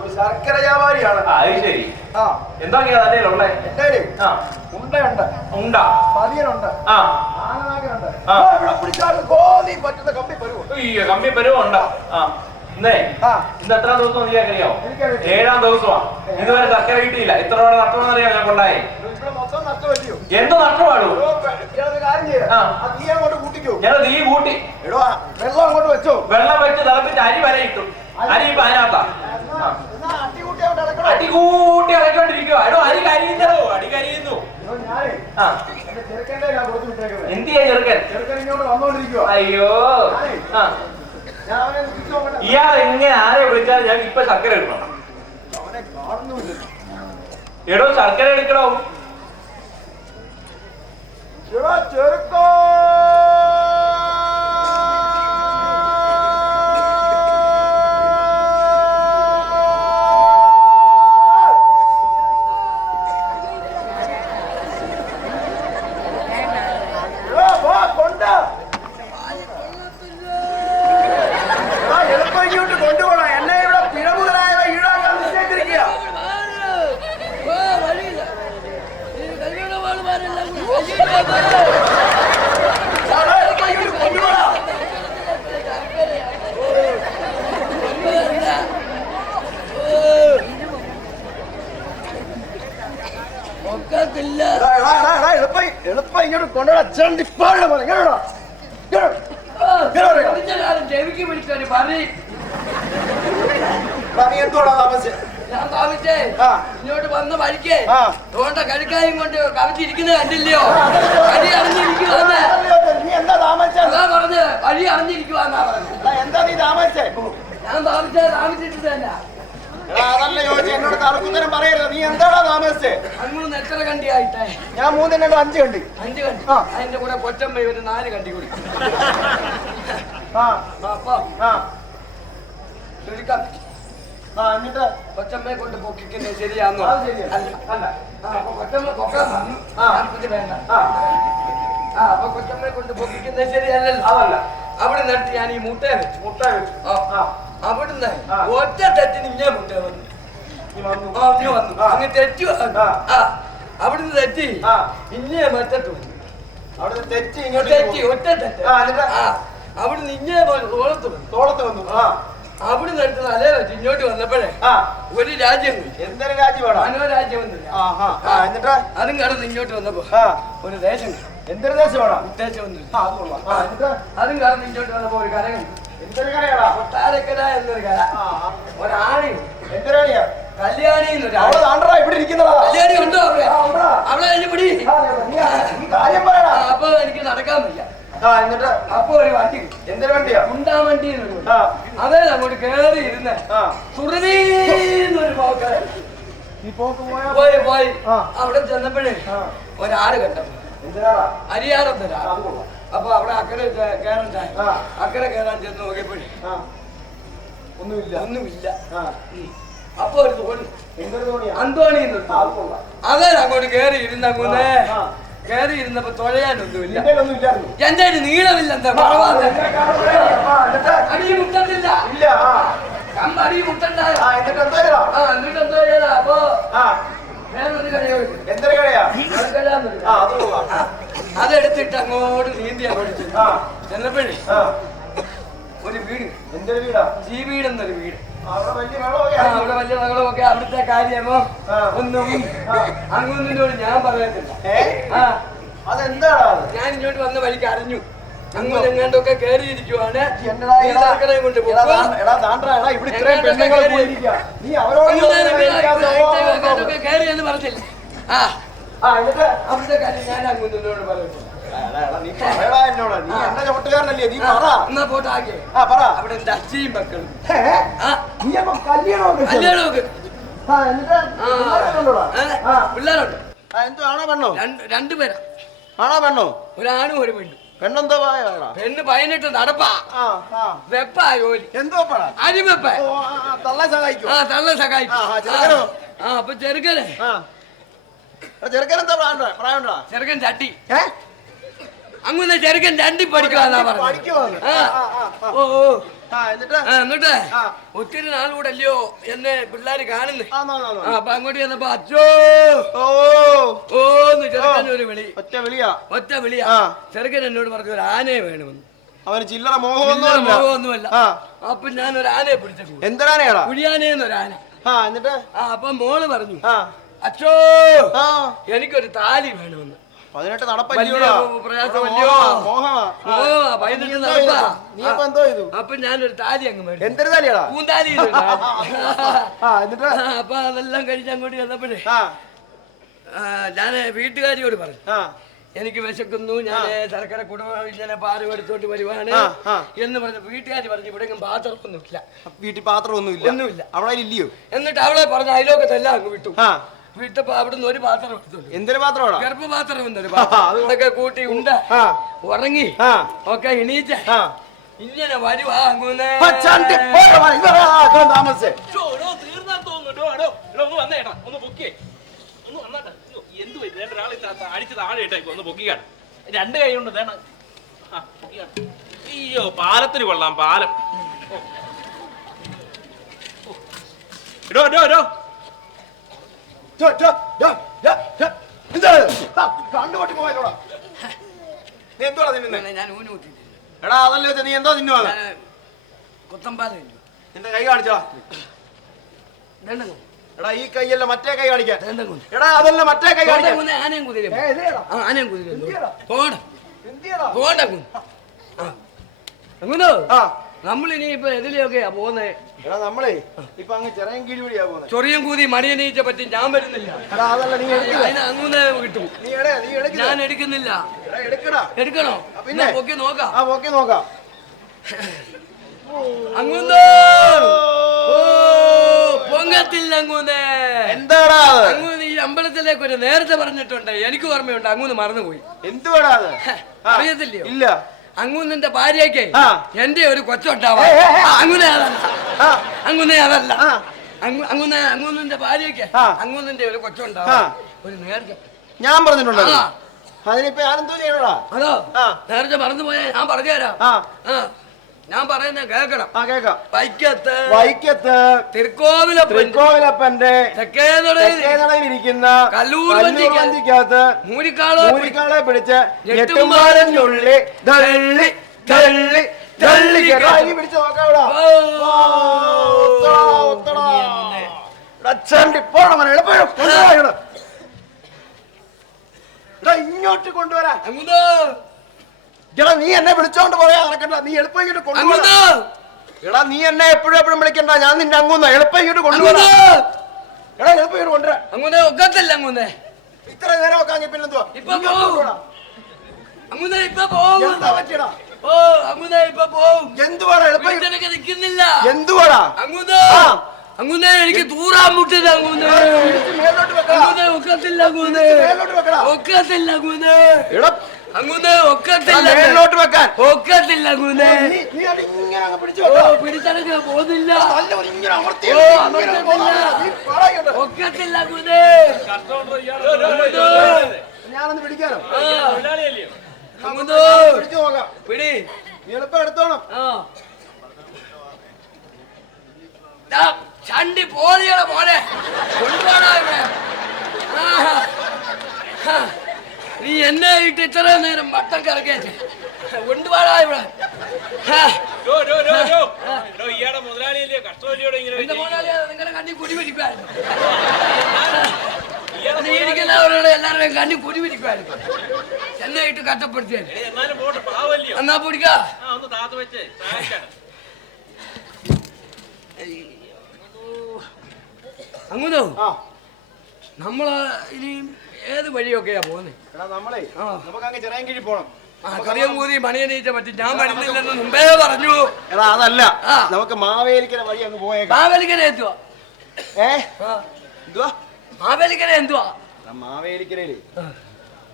ഒരു ശർക്കര വ്യാപാരിയാണ്. അത് ശരി. ആ. എന്തൊക്കെയാ തന്റെ ഉള്ളേ എന്റെ ആ. ഉണ്ടയുണ്ട്. ഉണ്ടാ. പതിയനുണ്ട്. ആ. ആനനാഗനുണ്ട് ആ. ആ, ഇവിടെ പിടിച്ചാൽ കോതി പറ്റുന്ന കമ്പി പരുവോ അയ്യോ കമ്പി ആ. ഇന്നേ ആ. ഇന്ന് എത്രാം ദിവസം ഏഴാം ദിവസമാ. ഇതുവരെ ശർക്കര കിട്ടിയില്ല. ഇത്ര രൂപ നഷ്ടമെന്ന് അറിയാം ഞാൻ കൊണ്ടായി? എന്ത് നഷ്ടമാണു ഞാൻ തീ കൂട്ടി. വെള്ളം അങ്ങോട്ട് വെച്ചോ. വെള്ളം വെച്ച് തിളപ്പിച്ച് അരി വരെ ഇട്ടു. അരി ഇപ്പൊ അതിനകത്താ എന്നാ എന്നാ അട്ടി കൂട്ടി അങ്ങോട്ട് ഇളക്കണോ അടി കൂട്ടി ഇറക്കിക്കൊണ്ടിരിക്കുവോ എടോ അരി കരിയുന്നോ അടി കരിയുന്നു എന്ത് ചെയ്യാ ചെറുക്കൻ? അയ്യോ. ഇയാൾ എങ്ങനെ ആരെ വിളിച്ചാൽ ഞാൻ ഇപ്പൊ ശർക്കര എടുക്കണം. എടോ ശർക്കര എടുക്കണോ? ചെറുക്കോ എടോ, വാ, കൊണ്ട്. ആ, എളുപ്പം ഇങ്ങോട്ട് കൊണ്ടുപോകണം എന്നെ ഇവിടെ പിഴവുകളായവ ഈടാക്കാൻ നിശ്ചയിച്ചിരിക്കുക സാറേ, എളുപ്പം ഇങ്ങോട്ട് കൊണ്ടുപോകണം ഒക്കത്തില്ല എടാ, എടാ, എടാ, എടാ, എളുപ്പം എളുപ്പം ഇങ്ങോട്ട് കൊണ്ടുപോടാ ചെണ്ടിപ്പാടെ പോലെ ഇങ്ങോട്ടാ ചെവിക്ക് പിടിച്ചോര് പറയും നീ എന്തുവാടാ താമസിച്ചത് ഞാൻ കാവിച്ചേ ആ. ഇങ്ങോട്ട് വന്ന വഴിക്കേ. തോണ്ട കഴുക്കായും കൊണ്ട് കവിച്ചിരിക്കുന്നത് കണ്ടില്ലയോ? വഴി അറിഞ്ഞിരിക്കുവാന്ന്. പറഞ്ഞ് വഴി അറിഞ്ഞിരിക്കുവാന്നാ പറഞ്ഞത്. എന്താ നീ താമസിച്ചേ? ഞാൻ താമസിച്ചേ താമസിച്ചിട്ട് തന്നെ. അതല്ല ചോദിച്ചു എന്നോട് തർക്കുത്തരം പറയരുത്. നീ എന്താടാ താമസിച്ചേ? അങ്ങ് എത്ര കണ്ടിയായിട്ടേ ഞാൻ മൂന്ന് രണ്ട് അഞ്ച് കണ്ടി. അഞ്ച് കണ്ടി. ആ. അതിന്റെ കൂടെ കൊച്ചമ്മ ഒരു നാല് കണ്ടി കൂടി. ആ. അപ്പൊ ആ. ചുരുക്കം. ആ എന്നിട്ട്? കൊച്ചമ്മയെ കൊണ്ട് പൊക്കിക്കുന്നത് ശരിയാന്നോ? അല്ല അല്ല. അപ്പൊ കൊച്ചമ്മ പൊക്കാൻ പറഞ്ഞു. ആ. വേണ്ട. ആ. ആ അപ്പൊ കൊച്ചമ്മയെ കൊണ്ട് പൊക്കിക്കുന്നത് ശരിയല്ലല്ലോ. അതല്ല. അവിടെ നട്ട് ഞാൻ ഈ മുട്ടയെ വെച്ചു. മുട്ട വെച്ചു. ആ. ആ. അവിടുന്ന് ഒറ്റ തെറ്റിന് ഇഞ്ഞ മുട്ട വന്നു. ആ ഇഞ്ഞ വന്നു. അങ്ങ് തെറ്റി വന്നു. ആ. അവിടുന്ന് തെറ്റി. ഇഞ്ഞേ മറ്റത്ത് വന്നു. അവിടുന്ന് തെറ്റി ഇങ്ങോട്ട് തെറ്റി ഒറ്റ തെറ്റ്. അവിടുന്ന് ഇഞ്ഞേ തോളത്ത് വന്നു. തോളത്ത് വന്നു. ആ. അവിടുന്ന് എടുത്ത് തലേ വെച്ച് ഇങ്ങോട്ട് വന്നപ്പോഴേ ഒരു രാജ്യം. എന്തൊരു രാജ്യമാണ്? ആ ആ. എന്നിട്ട്? അതും കടന്ന് ഇങ്ങോട്ട് വന്നപ്പോ ഒരു ദേശം. എന്തൊരു ദേശമാണ്? ഉദ്ദേശം ആ അത് കടന്ന് ഇങ്ങോട്ട് വന്നപ്പോ ഒരു കര കണ്ടു. എന്തൊരു കടയാടാ കൊട്ടാരക്കര എന്നൊരു ആ. ഒരാണി എന്തൊരു കടയാ കല്യാണി ഇവിടെ ഇരിക്കുന്നതാ. കല്യാണി ഉണ്ടോ അവിടെ. അവളെ പിടി. അപ്പൊ എനിക്ക് നടക്കാൻ വയ്യ എന്നിട്ട് അപ്പൊ ഒരു വണ്ടി. എന്തൊരു വണ്ടിയാ? ഉണ്ടാ വണ്ടി അതേ അങ്ങോട്ട് കേറി ഇരുന്ന്. സുറുതീന്നൊരു പോക്ക്. നീ പോക്ക് പോയി? പോയി അവിടെ ചെന്നപ്പോഴേ ഒരാട് കണ്ടു അരിയാറത്തൊരാ. അപ്പൊ അവിടെ അക്കരെ കേ- കേറണ്ടായി അക്കരെ കേറാൻ ചെന്ന് നോക്കിയപ്പോഴേ ഒന്നുമില്ല. ഒന്നുമില്ല. അപ്പൊ ഒരു തോണി. അന്തോണി അതെ അങ്ങോട്ട് കേറി ഇരുന്ന അങ്ങോട്ട് കയറി ഇരുന്നപ്പോ തുഴയാനൊന്നുമില്ല. എന്റെ നീളമില്ല എന്താ എന്നിട്ട്? അടി മുട്ടത്തില്ല. കമ്പടി മുട്ടണ്ടായ? ആ എന്നിട്ട് എന്താ അപ്പൊ എന്തൊരു കടയാ? അതെടുത്തിട്ട് അങ്ങോട്ട് നീന്തി അങ്ങോട്ട് ചെന്നപ്പോഴേ ഒരു വീട്. എന്തൊരു വീടാ? ജീ വീട്. വെള്ളമൊക്കെ ആ, അവിടെ വലിയ മകളൊക്കെ അവിടുത്തെ കാര്യമോ? ഒന്നും. അങ്ങൊന്നിനോട് ഞാൻ പറയത്തില്ല അതെന്താ ഞാൻ ഇങ്ങോട്ട് വന്ന വഴിക്ക് അറിഞ്ഞു. അങ്ങോട്ട് എങ്ങാണ്ടൊക്കെ കയറിയിരിക്കുവാണ്. പറഞ്ഞില്ല ആ എന്നിട്ട്? കാര്യം ഞാൻ അവിടെ എന്റെ അച്ഛയും മക്കളും. പിള്ളേരുണ്ട്. ആ, എന്തോ ആണോ പെണ്ണോ? രണ്ട് രണ്ടുപേരാ. ആണോ പെണ്ണോ? ഒരാണും ഒരു പെണ്ണും. പെണ്ണെന്തോ പായടാ? പെണ്ണ് പതിനെട്ട് നടപ്പാ. ആ ആ. വെപ്പാ ജോലി. എന്തോ പടാ? അരിവെപ്പ ഓ ആ, ആ, തള്ളെ സഹായിക്കും. ആ തള്ള സഹായിക്കും. ആ, ആ, അപ്പൊ ചെറുക്കനെ. ആ. എടാ, ചെറുക്കനെന്താ പ്രായണ്ടാ? പ്രായണ്ടാ ചെറുക്കൻ ചട്ടി. ഏ? അങ്ങനെ ചെറുക്കൻ രണ്ടി പഠിക്കുവാന്നാ പറഞ്ഞു. ഓ. എന്നിട്ട്? ഒത്തിരി നാളുകൂടല്ലയോ എന്നെ പിള്ളേര് കാണുന്നേ? അപ്പൊ അങ്ങോട്ട് ചെന്നപ്പോ അച്ഛോ ഓ. ഓന്ന് ചെറുക്കൻ ഒരു വിളി. ഒറ്റ വിളിയാ? ഒറ്റ വിളിയാ. ചെറുക്കൻ എന്നോട് പറഞ്ഞു ഒരു ആനയെ വേണമെന്ന്. അവന് ചില്ലറ മോഹമൊന്നുമല്ല. അപ്പൊ ഞാൻ ഒരു ആനയെ പിടിച്ചു എന്തിനാനേടാ കുഴിയാനേന്നൊരു ആന ആ എന്നിട്ട്? ആ അപ്പൊ മോൾ പറഞ്ഞു അച്ചോ അച്ഛോ ആ. എനിക്കൊരു താലി വേണമെന്ന്. പതിനെട്ട് പതിനെട്ട് നീ ഇപ്പൊ എന്തോ ചെയ്തു അപ്പൊ ഞാനൊരു താലി അങ്ങ് മേടിച്ചു. എന്തൊരു താലിയാടാ? പൂന്താലി എന്നിട്ട്? അപ്പൊ അതെല്ലാം കഴിച്ച് അങ്ങോട്ട് ചെന്നപ്പോഴേ ഞാൻ വീട്ടുകാരിയോട് പറഞ്ഞു. എനിക്ക് വിശക്കുന്നു ഞാൻ ശർക്കര കുടുംബം പാൽ എടുത്തോട്ട് വരുവാണ്. എന്ന് പറഞ്ഞു വീട്ടുകാർ പറഞ്ഞു ഇവിടെ പാത്രമൊന്നുമില്ല. വീട്ടിൽ പാത്രമൊന്നുമില്ല. ഒന്നുമില്ല. അവിടെ ഇല്ലയോ എന്നിട്ട് അവളെ പറഞ്ഞു പറഞ്ഞ അയലോക്കത്തെല്ലാം അങ്ങ് വിട്ടു. ആ വിട്ടപ്പോ അവിടുന്ന് ഒരു പാത്രം എടുത്തോണ്ട് എന്തൊരു പാത്രമാടാ ഗർഭപാത്രം എന്നൊരു ആ, അത് പാത്രം. അതൊക്കെ കൂട്ടി ഉണ്ട്. ആ. ഉറങ്ങി. ഒക്കെ ഇങ്ങനെ വരുവാ അങ്ങൂന്നേ. താമസിച്ചേ. തീർന്നാൻ തോന്നുന്നു. ഒന്ന് ഒന്ന് പൊക്കിയേ. ഒന്ന് വന്നാട്ടെ. എന്തു ഒരാൾ അടിച്ച് താഴെ ഇട്ടേക്ക്. ഒന്ന് പൊക്കിക്കാണ്. രണ്ട് കൈ കൊണ്ട് അയ്യോ പാലത്തിന് കൊള്ളാം പാലം. കണ്ണുപൊട്ടി പോയല്ലോടാ. നീ എന്തുവാടാ തിന്നുന്നെ? ഞാൻ ഊന് കുത്തിയിട്ടില്ല. എടാ അതല്ലേ നീ എന്തോ തിന്നുവാണ് ഞാൻ കുത്തമ്പാലം. നിന്റെ കൈ കാണിച്ചോ ദണ്ഡം എടാ ഈ കൈയല്ല മറ്റേ കൈ കാണിക്കാൻ കുത്തി. എടാ അതല്ല മറ്റേ കൈ കാണിക്കാൻ കുത്തി, ആനയും കുതിരയും. ഏ, ഇതേടാ. ആ, ആനയും കുതിരയും. എന്തിയെടാ? പോണ്ട എന്തിയെടാ? പോണ്ട കുന്ന്. ആ. ആ നമ്മൾ ഇനിയിപ്പോ എതിലെയൊക്കെയാ പോകുന്നേ? എടാ നമ്മളേ ഇപ്പൊ അങ്ങ് ചെറിയ കൂതി വഴിയാ പോകുന്നത് ചൊറിയും കൂതി മണിയനീച്ച പറ്റി ഞാൻ വരുന്നില്ല. എടാ അതല്ല നീ എടുക്കില്ല അതിന് അങ്ങുന്നേ കിട്ടും. നീ എടേ നീ എടുക്കില്ല ഞാൻ എടുക്കുന്നില്ല. എടാ എടുക്കടാ. എടുക്കണോ? പിന്നെ? പൊക്കി നോക്കാം. ആ നോക്കാം. അങ്ങുന്നോ. പൊങ്ങത്തില്ല അങ്ങൂന്നേ. എന്താടാ അത്? അങ്ങൂന്ന് ഈ അമ്പലത്തിലേക്ക് ഒരു നേരത്തെ പറഞ്ഞിട്ടുണ്ട്. എനിക്ക് ഓർമ്മയുണ്ട് അങ്ങൂന്ന് മറന്നുപോയി. എന്തുവാടാ അറിയത്തില്ലയോ? ഇല്ല. അങ്ങൂന്നിന്റെ ഭാര്യയ്ക്ക്. എന്റെ ഒരു കൊച്ചുണ്ടാവാ. അങ്ങനെ അതല്ല. അങ്ങനെ അതല്ല. ആ. അങ്ങ്- അങ്ങുന്ന അങ്ങൂന്നിന്റെ ഭാര്യയ്ക്ക് അങ്ങുന്നിന്റെ ഒരു കൊച്ചുണ്ടാവാ. ഒരു നേരത്തെ ഞാൻ പറഞ്ഞിട്ടുണ്ടോ അതിനിപ്പോ ഞാനെന്തോ ചെയ്യണടാ? അതോ? നേരത്തെ നേരത്തെ മറന്നുപോയാ ഞാൻ പറഞ്ഞുതരാം. ഞാൻ പറയുന്നത് കേൾക്കണം. ആ കേക്കാം വൈക്കത്ത് വൈക്കത്ത് തിരുക്കോവിലപ്പൻ തിരുക്കോവിലപ്പന്റെ ഇരിക്കുന്ന കല്ലൂർ കല്ലൂർ വഞ്ചിക്ക് വഞ്ചിക്കകത്ത് മൂരിക്കാളോ മൂരിക്കാളെ പിടിച്ച് ഞെട്ടും ഞെട്ടുംപാലഞ്ഞുള്ളി തള്ളി തള്ളി തള്ളി പിടിച്ച് നോക്കാവിടാ. ഇങ്ങോട്ട് കൊണ്ടുവരാ. എടാ നീ എന്നെ വിളിച്ചോണ്ട് പോയാ നടക്കണ്ട നീ എളുപ്പം ഇങ്ങോട്ട് അങ്ങുന്നോ എടാ നീ എന്നെ എപ്പോഴും എപ്പോഴും വിളിക്കണ്ട. ഞാൻ നിന്റെ അങ്ങുന്ന എളുപ്പം ഇങ്ങോട്ട് അങ്ങുന്നോ എടാ എളുപ്പം ഇങ്ങോട്ട് കൊണ്ടുവരാ. അങ്ങുന്നേ ഒക്കത്തില്ല അങ്ങുന്നേ ഇത്ര നേരം വെക്കാൻ പിന്നെ എന്തുവാ ഇപ്പൊ. അങ്ങുന്നേ ഇപ്പൊ പോവും. എന്താ പറ്റിയടാ? ഓ അങ്ങുന്നേ ഇപ്പൊ പോവും. എന്തുവാടാ എളുപ്പം നിക്കുന്നില്ല എന്തുവാടാ? അങ്ങുന്നോ. അങ്ങുന്നേ എനിക്ക് തൂറാൻ മുട്ടില്ല അങ്ങുന്നേ ഒക്കത്തില്ല അങ്ങുന്നേ. ഒക്കത്തില്ല അങ്ങുന്നേ അങ്ങുന്നേ ഒക്കത്തില്ല. മേലോട്ട് വെക്കാൻ. ഒക്കത്തില്ല അങ്ങുന്നേ. പോകുന്നില്ല. ഒക്കത്തില്ല അങ്ങുന്നേ ഞാനൊന്ന് പിടിക്കാനോ ആ. തൊഴിലാളിയല്ലയോ അങ്ങുന്നോ പിടിച്ചു നോക്കാം പിടി. എളുപ്പം എടുത്തോണം. ചണ്ടി പോലെയുള്ള പോലെ കൊണ്ടുപോടാ ഇവിടെ ആ. ആ. നീ എന്നെ ഇട്ട് ഇത്ര നേരം വട്ടം കറക്കേറ്റ് കൊണ്ടുപോടാ ഇവിടെ. ഇയാടെ എന്റെ നിങ്ങളുടെ കണ്ണി കുടി ഇരിക്കുന്നവരോട് എല്ലാവരുടെയും കണ്ണി കുടി പിടിക്കുമായിരുന്നു. എന്നെ ഇട്ട് എന്നാ പിടിക്ക? അങ്ങനോ നമ്മൾ ഇനി ഏത് വഴിയൊക്കെയാ പോകുന്നത് എടാ നമ്മളെ ആ. നമുക്ക് അങ്ങ് ചെറിയ കിഴി പോണം. ആ കറിയം കൂതി മണിയനീച്ച പറ്റി ഞാൻ വരുന്നില്ലെന്ന് മുമ്പേ പറഞ്ഞു. എടാ അതല്ല. ആ. നമുക്ക് മാവേലിക്കര വഴി അങ്ങ് പോയേക്കാം. മാവേലിക്കര എന്തുവാ? ഏ? ആ, എന്തുവാ? മാവേലിക്കര എന്തുവാ? എടാ, മാവേലിക്കരയിൽ.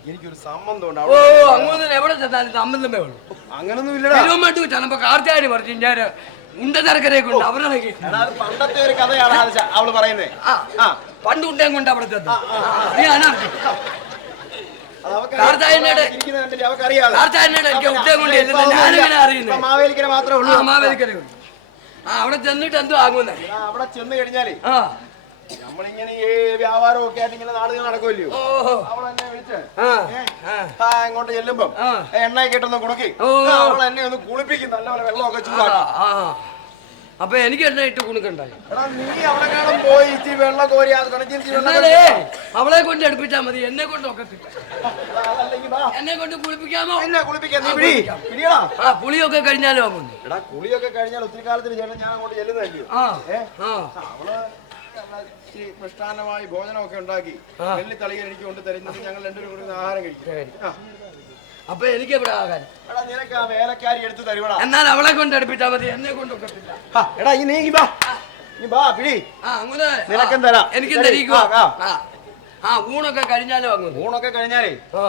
എനിക്കൊരു സംബന്ധമുണ്ട് ഓ അവിടെ അങ്ങോട്ട് എവിടെ ചെന്നാലും സംബന്ധമേ ഉള്ളൂ. അങ്ങനൊന്നും ഇല്ലടാ. തിരുവമ്മട്ട് പറഞ്ഞു ഞാൻ ഉണ്ട തിരക്കരയൊക്കെ ഉണ്ട് അവരുടെ എടാ അത് പണ്ടത്തെ ഒരു കഥയാണ് അവൾ പറയുന്നത് ആ. ആ. പണ്ട് ഉണ്ടേം കൊണ്ട് അവിടെ അവിടെ ചെന്നിട്ട് എന്തോ ആകുന്നേ അവിടെ ചെന്ന് കഴിഞ്ഞാലേ നമ്മളിങ്ങനെ ഈ വ്യാപാരം ഒക്കെ ആയിട്ട് ഇങ്ങനെ നാടുകൾ നടക്കുമല്ലോ. അവളെന്നെ അവൾ എന്നെ വിളിച്ച് ആ ചെല്ലുമ്പം. എണ്ണയൊക്കെ ഇട്ടൊന്ന് കുണുക്കി. അവൾ എന്നെ ഒന്ന് കുളിപ്പിക്കും. നല്ലപോലെ വെള്ളമൊക്കെ ചൂടാക്കി. ആ. അപ്പൊ എനിക്ക് എന്നെ ഇട്ട് കുണുക്കണ്ടായി. അവളെ കൊണ്ട് എടുപ്പിച്ചാ മതി എന്നെ കൊണ്ട് ഒക്കത്തില്ല. എന്നെ കൊണ്ട് കുളിപ്പിക്കാമോ? ആ, പുളിയൊക്കെ കഴിഞ്ഞാലോ എടാ കുളിയൊക്കെ കഴിഞ്ഞാൽ ഒത്തിരി കാലത്തിന് ഞാൻ അങ്ങോട്ട് അവൾ ഭോജനമൊക്കെ ഉണ്ടാക്കി. വെള്ളി തളികൾ എനിക്ക് കൊണ്ട് തരുന്നത് ഞങ്ങൾ രണ്ടുപേരും കൂടി ആഹാരം കഴിക്കും. അപ്പൊ എനിക്ക് എവിടെ ആകാൻ. നിനക്ക് ആ വേലക്കാരി എടുത്ത് തരുവടാ. എന്നാൽ അവളെ കൊണ്ട് അടുപ്പിച്ചാ മതി എന്നെ കൊണ്ട് ഒക്കത്തില്ല ആ, എടാ ഈ നീ വാ. നീ വാ പിടി. ആ അങ്ങനെ നിനക്കും തരാം. എനിക്ക് ശരി, തരിക്കുവോ ആ, ആ ആ ഊണൊക്കെ കഴിഞ്ഞാലേ വാങ്ങും ഊണൊക്കെ കഴിഞ്ഞാലേ? ആ.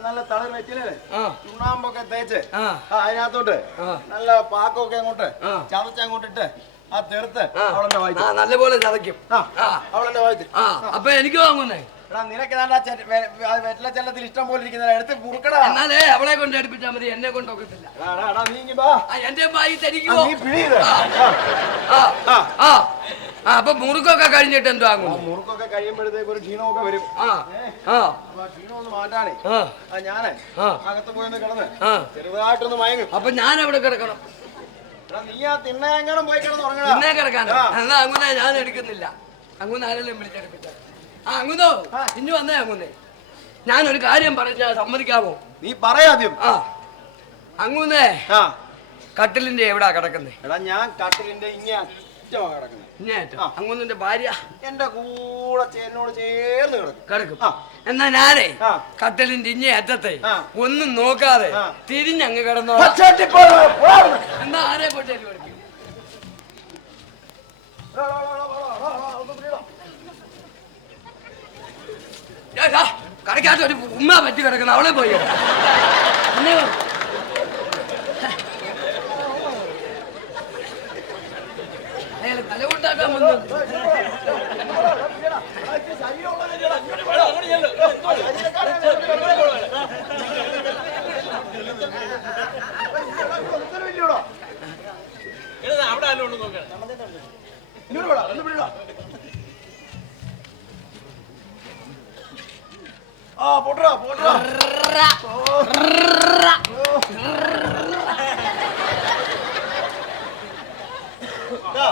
നല്ല തളിർ വെച്ചില്ലേ ആ. ചുണ്ണാമ്പൊക്കെ തേച്ച്. ആ. ആ അതിനകത്തോട്ട് ആ. നല്ല പാക്കൊക്കെ അങ്ങോട്ട് ആ. ചതച്ച് അങ്ങോട്ട് ഇട്ട് ആ തെറുത്ത് ആ. അവളെന്റെ വായിച്ചു. ആ നല്ലപോലെ ചതയ്ക്കും. ആ ആ. അവളെന്റെ വായിച്ചു. ആ അപ്പൊ എനിക്ക് വാങ്ങുന്നേ ഇഷ്ടം പോലെ ഇരിക്കുന്ന എടുത്ത് മുറുക്കടാ. എന്നാലേ അവളെ കൊണ്ട് എടുപ്പിച്ചാ മതി എന്നെ കൊണ്ട് ഒക്കത്തില്ല എന്റെ ബായി ആ അപ്പൊ മുറുക്കൊക്കെ കഴിഞ്ഞിട്ട് എന്തോ ആകുന്നു മുറുക്കൊക്കെ കഴിയുമ്പോഴത്തേക്ക് ഒരു ക്ഷീണമൊക്കെ വരും. ആ ഏ, ആ. അപ്പൊ ആ ക്ഷീണം ഒന്ന് മാറ്റാനേ. ആ. ആ ഞാനേ ആ. അകത്ത് പോയി ഒന്ന് കിടന്ന് ചെറുതായിട്ടൊന്ന് മയങ്ങും. അപ്പൊ ഞാൻ എവിടെ കിടക്കണം. എടാ നീ ആ തിണ്ണയെങ്ങാനും പോയി കിടന്ന് ഉറങ്ങടാ. പിന്നെ കിടക്കാനോ? ആ. എന്നാ അങ്ങനെ ഞാൻ എടുക്കുന്നില്ല. അങ്ങനെ ആരെങ്കിലും വിളിച്ചെടുപ്പിച്ച ആ അങ്ങുന്നോ. ഇനി വന്നേ അങ്ങുന്നേ ഞാനൊരു കാര്യം പറഞ്ഞാൽ സമ്മതിക്കാമോ നീ പറയാദ്യം. ആ. അങ്ങുന്നേ. ആ. കട്ടിലിന്റെ എവിടാ കിടക്കുന്നേ? എടാ ഞാൻ കട്ടിലിന്റെ ഇങ്ങനെ അറ്റമാ കിടക്കുന്നത് ഇങ്ങേറ്റം ആ. അങ്ങുന്നന്റെ ഭാര്യ? എന്റെ കൂടെ ചേനോട് ചേർന്ന് കിടക്കും. കിടക്കും. എന്നാ ഞാനേ കട്ടിലിന്റെ ഇഞ്ഞേ അറ്റത്തെ ഒന്നും നോക്കാതെ തിരിഞ്ഞങ്ങ് കിടന്നോ കടക്കാത്ത ഒരു ഉമ്മ പറ്റി കിടക്കുന്ന. അവളെ പോയി. എന്നെ போடுறா போடுறா.